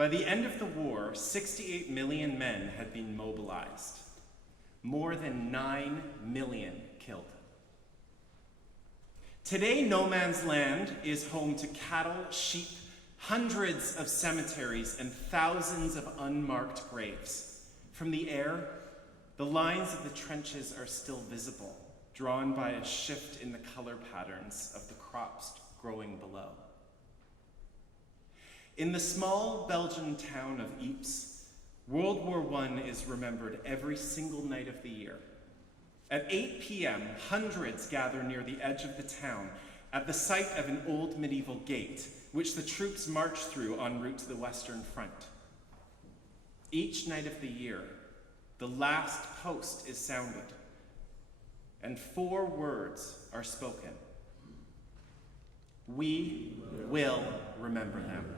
By the end of the war, 68 million men had been mobilized. More than 9 million killed. Today, no man's land is home to cattle, sheep, hundreds of cemeteries, and thousands of unmarked graves. From the air, the lines of the trenches are still visible, drawn by a shift in the color patterns of the crops growing below. In the small Belgian town of Ypres, World War I is remembered every single night of the year. At 8 p.m., hundreds gather near the edge of the town at the site of an old medieval gate, which the troops march through en route to the Western Front. Each night of the year, the last post is sounded, and 4 words are spoken. We will remember them.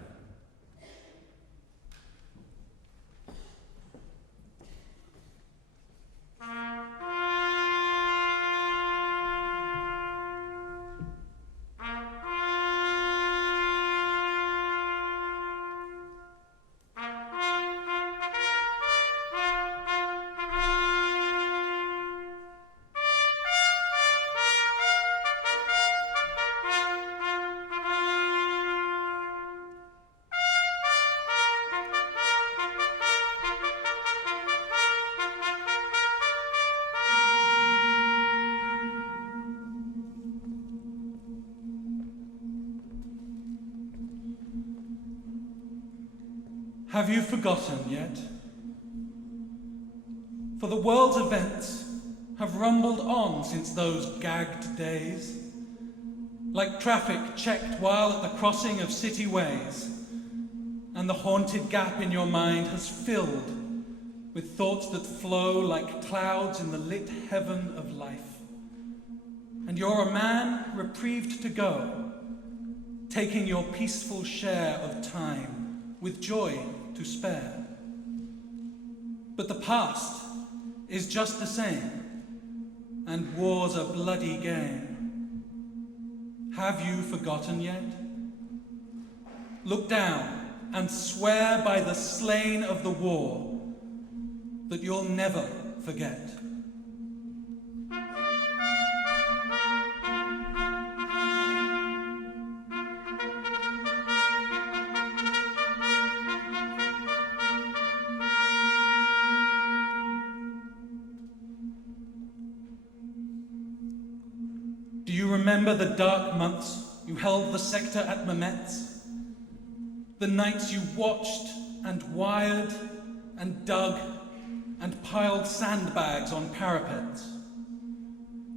Have you forgotten yet? For the world's events have rumbled on since those gagged days, like traffic checked while at the crossing of city ways, and the haunted gap in your mind has filled with thoughts that flow like clouds in the lit heaven of life. And you're a man reprieved to go, taking your peaceful share of time with joy to spare. But the past is just the same, and war's a bloody game. Have you forgotten yet? Look down and swear by the slain of the war that you'll never forget. Do you remember the dark months you held the sector at Mametz? The nights you watched and wired and dug and piled sandbags on parapets?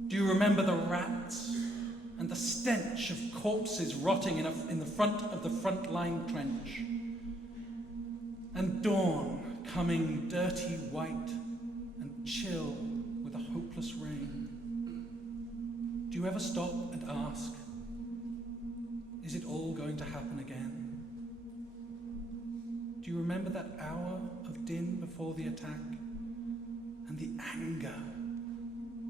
Do you remember the rats and the stench of corpses rotting in the front of the front-line trench? And dawn coming dirty white and chill with a hopeless rain? Do you ever stop and ask, is it all going to happen again? Do you remember that hour of din before the attack? And the anger,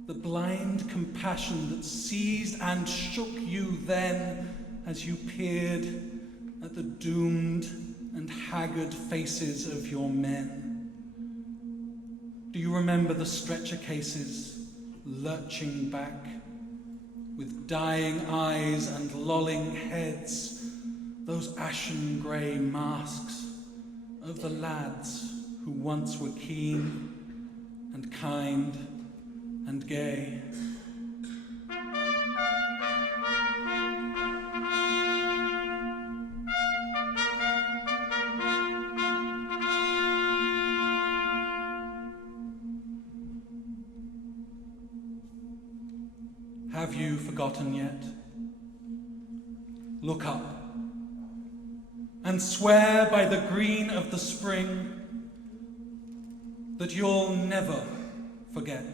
the blind compassion that seized and shook you then as you peered at the doomed and haggard faces of your men? Do you remember the stretcher cases lurching back with dying eyes and lolling heads, those ashen grey masks of the lads who once were keen and kind and gay? Have you forgotten yet? Look up and swear by the green of the spring that you'll never forget.